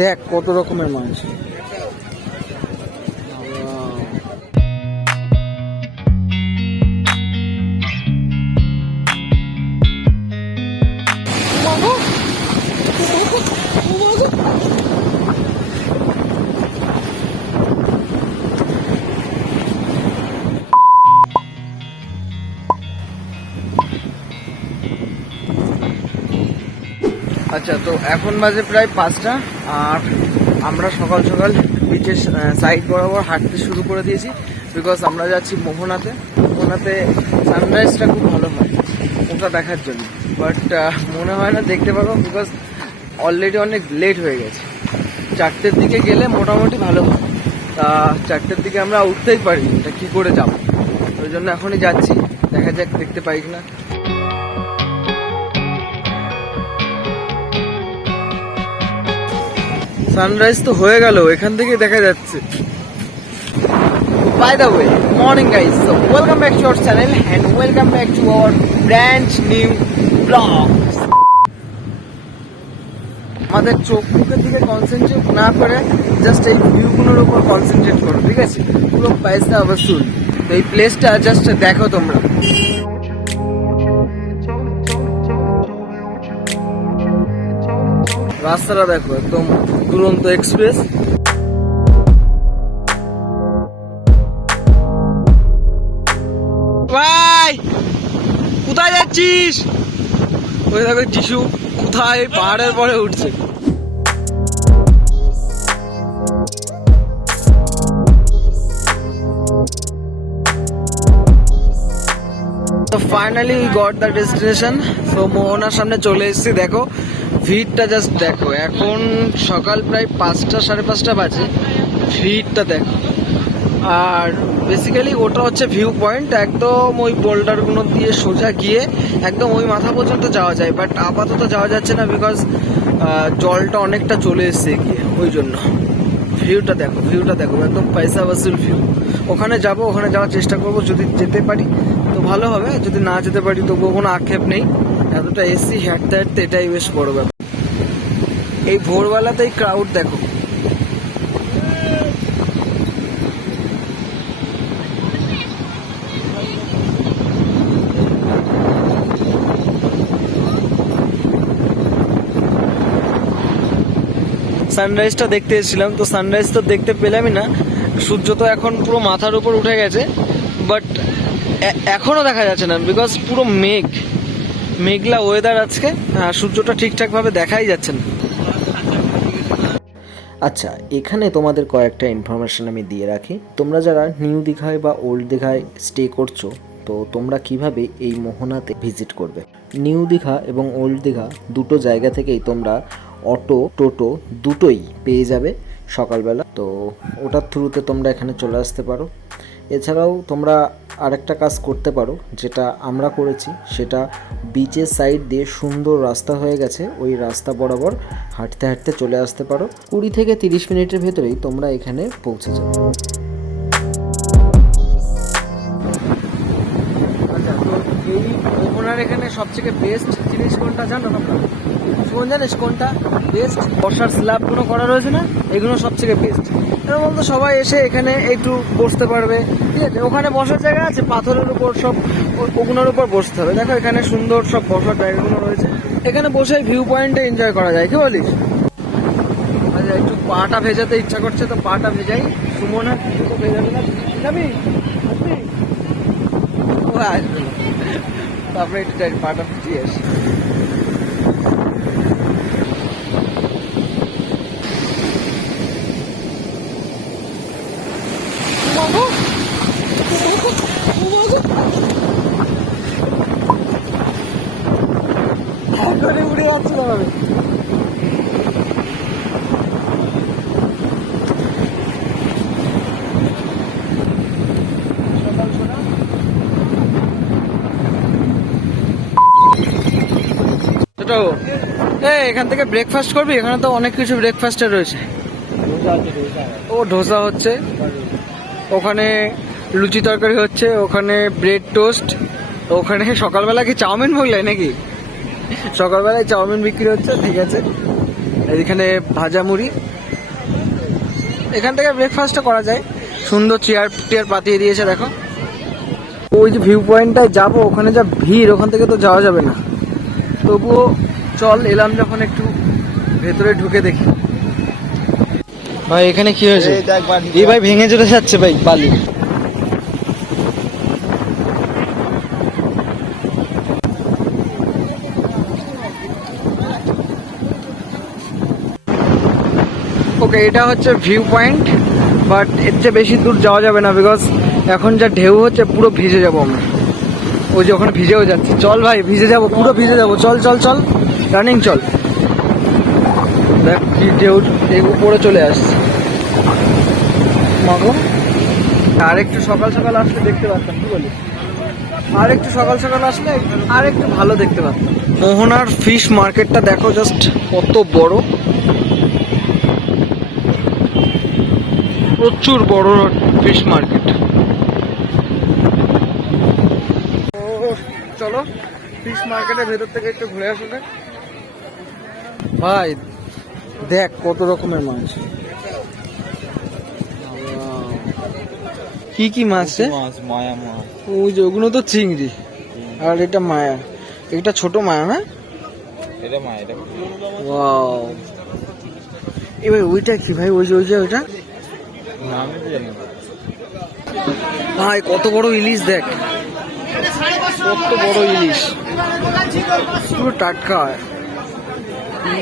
দেখ কত রকমের মাছ। আচ্ছা, তো এখন বাজে প্রায় 5টা, আর আমরা সকাল সকাল বিচের সাইড বরাবর হাঁটতে শুরু করে দিয়েছি। বিকজ আমরা যাচ্ছি মোহনাতে। মোহনাতে সানরাইজটা খুব ভালো হয়, ওটা দেখার জন্য। বাট মনে হয় না দেখতে পারবো, বিকজ অলরেডি অনেক লেট হয়ে গেছে। 4টের দিকে গেলে মোটামুটি ভালো হয়। তা 4টের দিকে আমরা উঠতেই পারিনি, এটা কী করে যাবো? ওই জন্য এখনই যাচ্ছি, দেখা যাক দেখতে পাই কিনা। সানরাইজ তো হয়ে গেল, এখান থেকে দেখা যাচ্ছে। By the way, morning guys, so welcome back to our channel and welcome back to our brand new blog. আমাদের চোখ মুখের দিকে কনসেন্ট্রেট না করে জাস্ট এই ভিউগুলোর উপর কনসেন্ট্রেট করো, ঠিক আছে? পুরো পয়সা অবসুল। তো এই প্লেসটা জাস্ট দেখো তোমরা। রাস্তাটা দেখো, একদম দুরন্ত এক্সপ্রেস। ভাই কোথায় যাচ্ছিস? ওই দেখো টিসু কোথায় পাহাড়ের পরে উঠছে। তো finally we got the destination. তো মোহনার সামনে চলে এসেছি। দেখো ভিড়টা জাস্ট দেখো, এখন সকাল প্রায় 5টা সাড়ে 5টা বাজে। ভিড়টা দেখো। আর বেসিক্যালি ওটা হচ্ছে ভিউ পয়েন্ট, একদম ওই বোল্ডারগুলো দিয়ে সোজা গিয়ে একদম ওই মাথা পর্যন্ত যাওয়া যায়। বাট আপাতত যাওয়া যাচ্ছে না, বিকজ জলটা অনেকটা চলে এসছে গিয়ে, ওই জন্য। ভিউটা দেখো, ভিউটা দেখো, একদম পয়সা ওয়াসুল ভিউ। ওখানে যাব, ওখানে যাওয়ার চেষ্টা করব, যদি যেতে পারি তো ভালো হবে, যদি না যেতে পারি তবুও কোনো আক্ষেপ নেই। এতটা এসি হাঁটতে হাঁটতে এটাই বেশ বড় ব্যাপার। এই ভোরবেলাতেই ক্রাউড দেখো। সানরাইজটা দেখতে এসেছিলাম, তো সানরাইজ তো দেখতে পেলামই না। সূর্য তো এখন পুরো মাথার উপর উঠে গেছে, বাট এখনও দেখা যাচ্ছে না, বিকজ পুরো মেঘলা ওয়েদার আজকে। সূর্যটা ঠিকঠাকভাবে দেখাই যাচ্ছে না। আচ্ছা, এখানে তোমাদের কয়েকটা ইনফরমেশন আমি দিয়ে রাখি। তোমরা যারা নিউ দীঘায় বা ওল্ড দীঘায় স্টে করছো, তো তোমরা কিভাবে এই মোহনাতে ভিজিট করবে। নিউ দীঘা এবং ওল্ড দীঘা দুটো জায়গা থেকেই তোমরা অটো টোটো দুটোই পেয়ে যাবে সকালবেলা। তো ওটার থ্রুতে তোমরা এখানে চলে আসতে পারো। এছাড়াও তোমরা আরেকটা কাজ করতে পারো, যেটা আমরা করেছি, সেটা বিচের সাইড দিয়ে সুন্দর রাস্তা হয়ে গেছে, ওই রাস্তা বরাবর হাঁটতে হাঁটতে চলে আসতে পারো। 20 থেকে 30 মিনিটের ভেতরেই তোমরা এখানে পৌঁছে যাবে। আচ্ছা, তো এই মোহনার এখানে সবথেকে বেস্ট জিনিস কোনটা জানো তোমরা? কোন জানিস কোনটা বেস্ট? বসার স্ল্যাবগুলো করা রয়েছে না, এগুলো সবথেকে বেস্ট। এর বলতে সবাই এসে এখানে একটু বসতে পারবে, ঠিক আছে? ওখানে বসার জায়গা আছে, পাথরের উপর সব, ওগুলোর উপর বসতে হবে। দেখো এখানে সুন্দর সব বসার জায়গাগুলো রয়েছে, এখানে বসে ভিউ পয়েন্টে এনজয় করা যায়। কি বলিস? আচ্ছা, একটু পাটা ভেজাতে ইচ্ছা করছে, তো পাটা ভেজাই। সুমন আর তো ভেজাবে না, যাবি? ও আসবে না, তারপরে একটু যাই পাটা ভিজিয়ে আসি। উড়ে যাচ্ছিল ভাবে। এখান থেকে ব্রেকফাস্ট করবি? এখানে তো অনেক কিছু ব্রেকফাস্টে রয়েছে। ও ডোসা হচ্ছে, ওখানে লুচি তরকারি হচ্ছে, ওখানে ব্রেড টোস্ট, ওখানে সকালবেলা কি চাউমিন বললে নাকি? সকালবেলায় চাউমিন বিক্রি হচ্ছে, ঠিক আছে। এখানে ভাজা মুড়ি, এখান থেকে ব্রেকফাস্টটা করা যায়। সুন্দর চেয়ার টেয়ার পাতিয়ে দিয়েছে দেখো। ওই যে ভিউ পয়েন্টটায় যাবো, ওখানে যা ভিড়, ওখান থেকে তো যাওয়া যাবে না। তবুও চল, এলাম যখন একটু ভেতরে ঢুকে দেখি। ভাই এখানে কি হয়েছে? এই ভাই ভেঙে চলে যাচ্ছে ভাই বালি। ওকে, এটা হচ্ছে ভিউ পয়েন্ট, বাট এর চেয়ে বেশি দূর যাওয়া যাবে না, বিকজ এখন যা ঢেউ হচ্ছে পুরো ভিজে যাবো আমরা। ওই যে ওখানে ভিজেও যাচ্ছে। চল ভাই, ভিজে যাবো, পুরো ভিজে যাবো। চল চল চল, রানিং চল। দেখ কি ঢেউ, উপরে চলে আসছে। মাগো, আর একটু সকাল সকাল আসলে দেখতে পারতাম, কি বলিস? আর একটু সকাল সকাল আসলে আর একটু ভালো দেখতে পারতাম। মোহনার ফিশ মার্কেটটা দেখো জাস্ট কত বড়, প্রচুর বড় ফিশ মার্কেট। চলো ফিশ মার্কেটের ভেতর থেকে একটু ঘুরে আসো। ভাই দেখ কত রকমের মাছ, কি কি মাছ রে? মায়া মাছ, ওই যে ওগুলো তো চিংড়ি, আর এটা মায়া, এটা ছোট মায়া না? এটা মায়া, এটা ওয়াও। এবার ওইটা কি ভাই? ওই যে ওইটা নাম কি জানি না। ভাই কত বড় ইলিশ দেখ, কত বড় ইলিশ, পুরো টাটকা।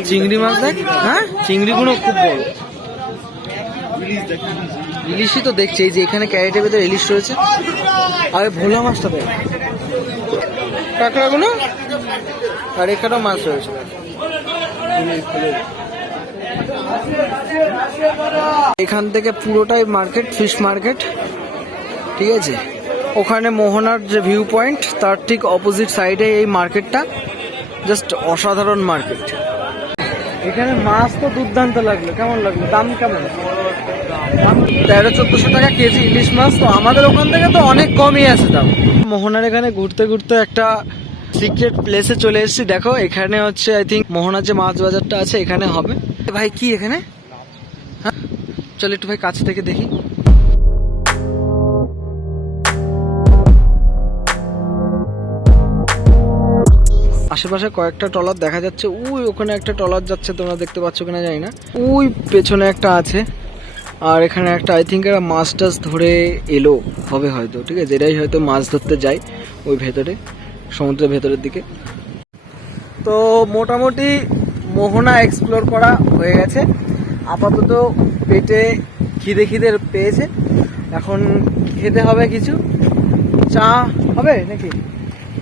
চিংড়ি মাছ দেখ, হ্যাঁ চিংড়িগুলো খুব বড়। ইলিশই তো দেখছি, এই যে এখানে ক্যারেটের ভেতরে ইলিশ রয়েছে। আর ভোলা মাছটা দেখ, কাঁকড়াগুলো, আর এখানেও মাছ রয়েছে। এখান থেকে পুরোটাই মার্কেট, ফিশ মার্কেট, ঠিক আছে। ওখানে মোহনার যে ভিউ পয়েন্ট, তার ঠিক অপোজিট সাইডে এই মার্কেটটা, জাস্ট অসাধারণ মার্কেট। এখানে মাছ তো দুর্দান্ত লাগলো। কেমন লাগলো? দাম কেমন? 1300-1400 টাকা কেজি ইলিশ মাছ। তো আমাদের ওখান থেকে তো অনেক কমই আছে দাম। মোহনার এখানে ঘুরতে ঘুরতে একটা সিক্রেট প্লেসে চলে এসেছি। দেখো এখানে হচ্ছে আই থিঙ্ক মোহনার যে মাছ বাজারটা আছে এখানে হবে। ভাই কি এখানে? হ্যাঁ চল একটু ভাই কাছ থেকে দেখি। আশেপাশে কয়েকটা ট্রলার দেখা যাচ্ছে। ওই ওখানে একটা ট্রলার যাচ্ছে, তোমরা দেখতে পাচ্ছ কিনা জানি না। ওই পেছনে একটা আছে, আর এখানে একটা আই থিঙ্ক এরা মাছ টাছ ধরে এলো হবে হয়তো, ঠিক আছে। এরাই হয়তো মাছ ধরতে যায় ওই ভেতরে, সমুদ্রের ভেতরের দিকে। তো মোটামুটি মোহনা এক্সপ্লোর করা হয়ে গেছে। আপাতত পেটে খিদে খিদে পেয়েছে, এখন খেতে হবে কিছু। চা হবে নাকি?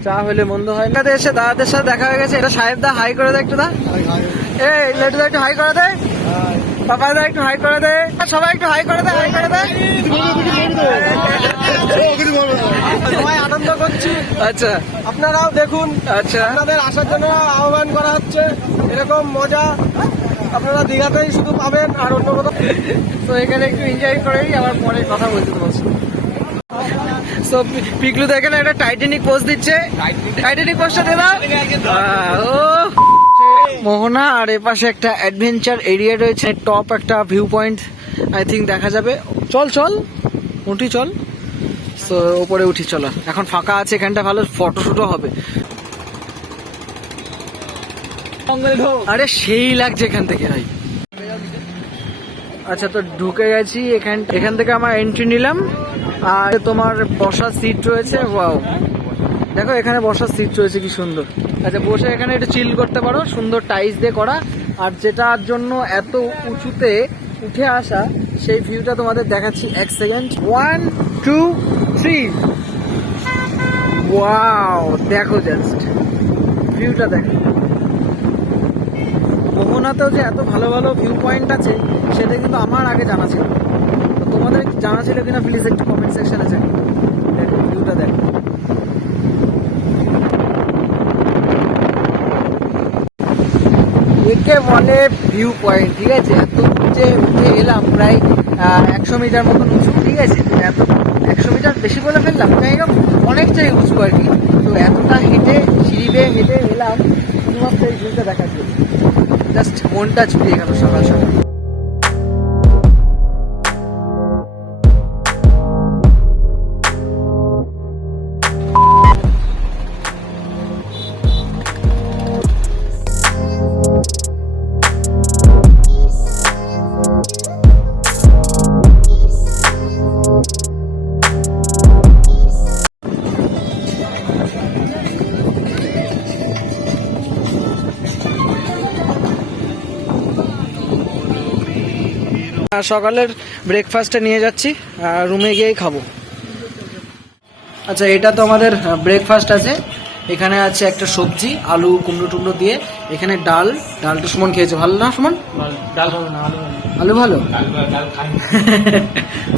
চা হলে মন্দ হয় না। এসে দাদাদের সাথে দেখা হয়ে গেছে। এটা সাহেব দা, হাই করে দেয় একটু। দা এই লেটু দা একটু হাই করে দেয়, পাপা দা একটু হাই করে দেয়, সবাই একটু হাই করে দেয়, হাই করে দেয়। সবাই আনন্দ করছি। আচ্ছা আপনারাও দেখুন। আচ্ছা আপনাদের আসার জন্য আহ্বান করা হচ্ছে। এরকম মজা আপনারা দীঘাতেই শুধু পাবেন, আর অন্য কোথাও। তো এখানে একটু এনজয় করেই আবার পরে কথা বলতে বলছি। তো পিকলু তো এখানে একটা টাইটানিক পোজ দিচ্ছে। টাইটানিক পোজটা দে দাও। ও মোহনা, আর এ পাশে একটা অ্যাডভেঞ্চার এরিয়া রয়েছে, টপ একটা ভিউ পয়েন্ট আই থিঙ্ক দেখা যাবে। চল চল উঠি, চল। তো উপরে উঠি চলো, এখন ফাঁকা আছে এখানটা, ভালো ফটোশুটও হবে। আরে সেই লাগছে এখান থেকে ভাই। আচ্ছা তো ঢুকে গেছি এখান থেকে আমার এন্ট্রি নিলাম। আর তোমার বসার সিট রয়েছে। ওয়াও দেখো এখানে বসার সিট রয়েছে, কি সুন্দর। আচ্ছা বসে এখানে একটু চিল করতে পারো, সুন্দর টাইলস দিয়ে করা। আর যেটার জন্য এত উঁচুতে উঠে আসা, সেই ভিউটা তোমাদের দেখাচ্ছি। এক সেকেন্ড, 1 2 3। ওয়াও দেখো জাস্ট ভিউটা দেখো। মোহনাতেও যে এত ভালো ভালো ভিউ পয়েন্ট আছে সেটা কিন্তু আমার আগে জানা ছিল। তো তোমাদের জানা ছিল কিনা প্লিজ একটু কমেন্ট সেকশনে দেখো। দেখো ভিউটা দেখো। একে বলে ভিউ পয়েন্ট, ঠিক আছে। এত উঁচে উঠে এলাম, প্রায় 100 মিটার মতন উঁচু, ঠিক আছে। এত 100 মিটার বেশি বলে ফেললাম, অনেকটাই উঁচু আর কি। তো এতটা হেঁটে সিঁড়ি বেয়ে হেঁটে এলাম শুধুমাত্র এই ভিউটা দেখার জন্য। জাস্ট মনটা জুড়িয়ে গেল সকাল সকাল। সকালের ব্রেকফাস্টটা নিয়ে যাচ্ছি, রুমে গিয়েই খাবো। আচ্ছা, এটা তো আমাদের ব্রেকফাস্ট আছে। এখানে আছে একটা সবজি, আলু কুমড়ো টুমড়ো দিয়ে। এখানে ডালটা সুমন খেয়েছে, ভালো না সুমন? ডাল খাবো না, আলু ভালো। ডাল খাই।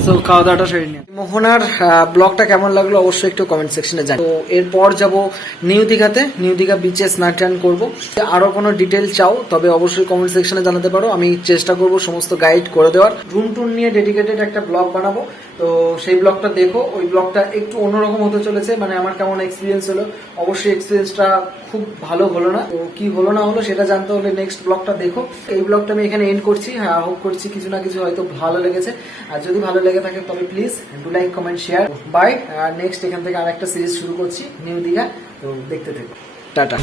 সো খাওয়া দাওয়াটা সেরে নিয়ে মোহনার ব্লগটা কেমন লাগলো অবশ্যই একটু কমেন্ট সেকশনে জানাও। তো এরপর যাব নিউ দীঘাতে, নিউ দীঘা বিচে স্নান টান করবো। আরো কোনো ডিটেল চাও তবে অবশ্যই কমেন্ট সেকশনে জানাতে পারো, আমি চেষ্টা করব সমস্ত গাইড করে দেওয়ার। রুম টুর নিয়ে ডেডিকেটেড একটা ব্লগ বানাবো, তো সেই ব্লগটা দেখো। ওই ব্লগটা একটু অন্যরকম হতে চলেছে, মানে আমার কেমন এক্সপিরিয়েন্স হলো। অবশ্যই এক্সপিরিয়েন্সটা খুব ভালো হলো না, তো কি হলো না হলো সেটা জানতে হলে নেক্সট ব্লগটা দেখো। এই ব্লগটা আমি এখানে এন্ড করছি। হ্যাঁ, হোপ করছি কিছু না কিছু হয়তো ভালো লেগেছে। আর যদি ভালো লেগে থাকে তবে please do like comment share. Bye. Next এখান থেকে আরেকটা সিরিজ শুরু করছি নিউ দীঘা, তো দেখতে থেকো। টাটা।